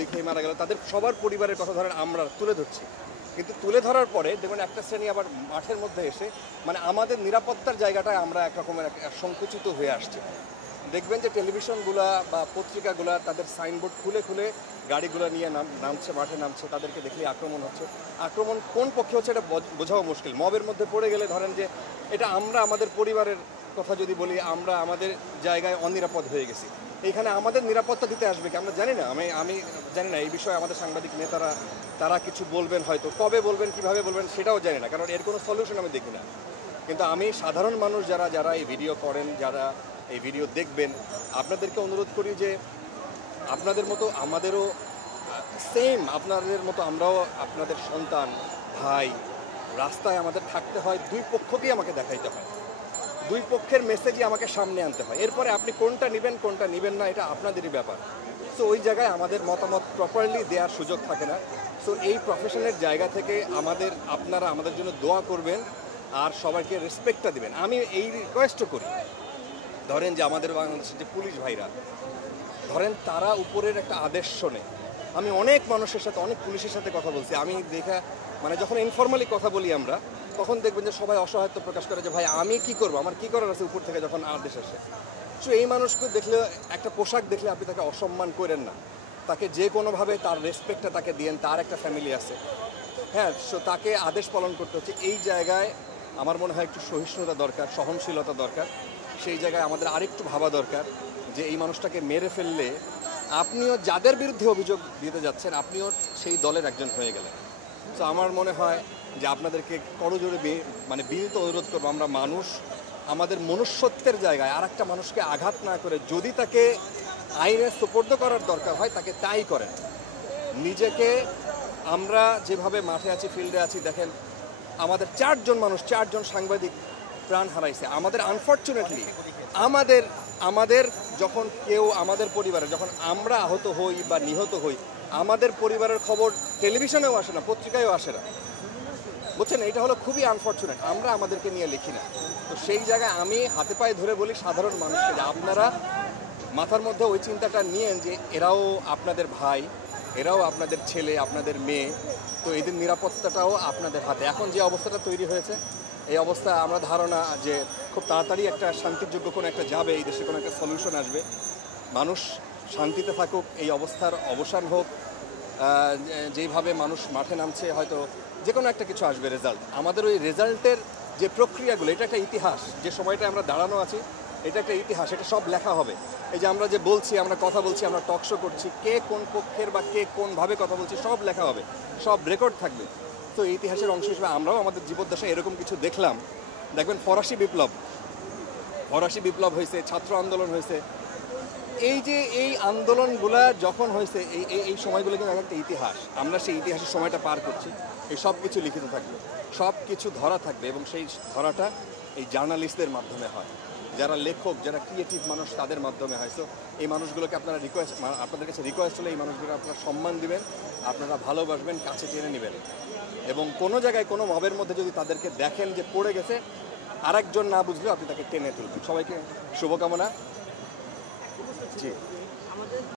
গুলি খেয়ে মারা গেল, তাদের সবার পরিবারের কথা ধরেন আমরা তুলে ধরছি, কিন্তু তুলে ধরার পরে দেখবেন একটা শ্রেণী আবার মাঠের মধ্যে এসে মানে আমাদের নিরাপত্তার জায়গাটায় আমরা একরকমের সংকুচিত হয়ে আসছি। দেখবেন যে টেলিভিশনগুলা বা পত্রিকাগুলা তাদের সাইনবোর্ড খুলে খুলে গাড়িগুলো নিয়ে নামছে, মাঠে নামছে, তাদেরকে দেখলে আক্রমণ হচ্ছে। আক্রমণ কোন পক্ষে হচ্ছে এটা বোঝাও মুশকিল। মবের মধ্যে পড়ে গেলে ধরেন যে এটা আমরা আমাদের পরিবারের কথা যদি বলি, আমরা আমাদের জায়গায় অনিরাপদ হয়ে গেছি, এইখানে আমাদের নিরাপত্তা দিতে আসবে কি আমরা জানি না। আমি জানি না এই বিষয়ে আমাদের সাংবাদিক নেতারা তারা কিছু বলবেন, হয়তো কবে বলবেন, কিভাবে বলবেন সেটাও জানি না, কারণ এর কোনো সলিউশন আমি দেখি না। কিন্তু আমি সাধারণ মানুষ যারা এই ভিডিও করেন, যারা এই ভিডিও দেখবেন, আপনাদেরকে অনুরোধ করি যে আপনাদের মতো আমাদেরও সেম, আপনাদের মতো আমরাও আপনাদের সন্তান, ভাই, রাস্তায় আমাদের থাকতে হয়, দুই পক্ষকেই আমাকে দেখাইতে হয়, দুই পক্ষের মেসেজই আমাকে সামনে আনতে হয়। এরপরে আপনি কোনটা নেবেন কোনটা নেবেন না এটা আপনাদেরই ব্যাপার। সো ওই জায়গায় আমাদের মতামত প্রপারলি দেওয়ার সুযোগ থাকে না। সো এই প্রফেশনের জায়গা থেকে আপনারা আমাদের জন্য দোয়া করবেন আর সবাইকে রেসপেক্টটা দিবেন। আমি এই রিকোয়েস্টও করি, ধরেন যে আমাদের বাংলাদেশের যে পুলিশ ভাইরা ধরেন তারা উপরের একটা আদেশ শোনে। আমি অনেক মানুষের সাথে, অনেক পুলিশের সাথে কথা বলছি, আমি দেখা মানে যখন ইনফর্মালি কথা বলি আমরা, তখন দেখবেন যে সবাই অসহায়ত্ব প্রকাশ করে যে ভাই আমি কি করবো, আমার কি করার আছে উপর থেকে যখন আদেশ আসে। সো এই মানুষকে দেখলে, একটা পোশাক দেখলে আপনি তাকে অসম্মান করেন না, তাকে যে কোনোভাবে তার রেসপেক্টটা তাকে দিয়েন, তার একটা ফ্যামিলি আছে, হ্যাঁ। সো তাকে আদেশ পালন করতে হচ্ছে। এই জায়গায় আমার মনে হয় একটু সহিষ্ণুতা দরকার, সহনশীলতা দরকার। সেই জায়গায় আমাদের আরেকটু ভাবা দরকার যে এই মানুষটাকে মেরে ফেললে আপনিও যাদের বিরুদ্ধে অভিযোগ দিতে যাচ্ছেন আপনিও সেই দলের একজন হয়ে গেলেন। তো আমার মনে হয় যে আপনাদেরকে করজোড়ে মানে বিনীত অনুরোধ করবো, আমরা মানুষ, আমাদের মনুষ্যত্বের জায়গায় আর একটা মানুষকে আঘাত না করে যদি তাকে আইনের সুপর্দ করার দরকার হয় তাকে তাই করেন। নিজেকে আমরা যেভাবে মাঠে আছি, ফিল্ডে আছি, দেখেন আমাদের 4 মানুষ, 4 সাংবাদিক প্রাণ হারাইছে। আমাদের আনফর্চুনেটলি আমাদের যখন কেউ আমাদের পরিবারে যখন আমরা আহত হই বা নিহত হই, আমাদের পরিবারের খবর টেলিভিশনেও আসে না, পত্রিকায়ও আসে না, বুঝছেন? এটা হলো খুবই আনফর্চুনেট। আমরা আমাদেরকে নিয়ে লিখি না। তো সেই জায়গায় আমি হাতে পায়ে ধরে বলি সাধারণ মানুষকে যে আপনারা মাথার মধ্যে ওই চিন্তাটা নিয়েন যে এরাও আপনাদের ভাই, এরাও আপনাদের ছেলে, আপনাদের মেয়ে। তো এদের নিরাপত্তাটাও আপনাদের হাতে। এখন যে অবস্থাটা তৈরি হয়েছে, এই অবস্থা আমরা ধারণা যে খুব তাড়াতাড়ি একটা শান্তিযোগ্য কোনো একটা যাবে, এই দেশে কোনো একটা সলিউশন আসবে, মানুষ শান্তিতে থাকুক, এই অবস্থার অবসান হোক। যেইভাবে মানুষ মাঠে নামছে, হয়তো যে কোনো একটা কিছু আসবে রেজাল্ট। আমাদের ওই রেজাল্টের যে প্রক্রিয়াগুলো, এটা একটা ইতিহাস। যে সময়টা আমরা দাঁড়ানো আছি এটা একটা ইতিহাস, এটা সব লেখা হবে। এই যে আমরা যে বলছি, আমরা কথা বলছি, আমরা টক শো করছি, কে কোন পক্ষের বা কে কোনভাবে কথা বলছি সব লেখা হবে, সব রেকর্ড থাকবে। তো এই ইতিহাসের অংশ হিসেবে আমরাও আমাদের জীবদ্দশায় এরকম কিছু দেখলাম। দেখবেন ফরাসি বিপ্লব হয়েছে, ছাত্র আন্দোলন হয়েছে। এই যে এই আন্দোলনগুলা যখন হয়েছে, এই সময়গুলো কিন্তু একটা ইতিহাস। আমরা সেই ইতিহাসের সময়টা পার করছি। এই সব কিছু লিখিত থাকবে, সব কিছু ধরা থাকবে, এবং সেই ধরাটা এই জার্নালিস্টদের মাধ্যমে হয়, যারা লেখক, যারা ক্রিয়েটিভ মানুষ, তাদের মাধ্যমে হয়। সো এই মানুষগুলোকে আপনাদের কাছে রিকোয়েস্ট হলে এই মানুষগুলো আপনারা সম্মান দিবেন, আপনারা ভালোবাসবেন, কাছে টেনে নেবেন। এবং কোনো জায়গায় কোনো মবের মধ্যে যদি তাদেরকে দেখেন যে পড়ে গেছে, আরেকজন না বুঝলেও আপনি তাকে টেনে তুলবেন। সবাইকে শুভকামনা। জি।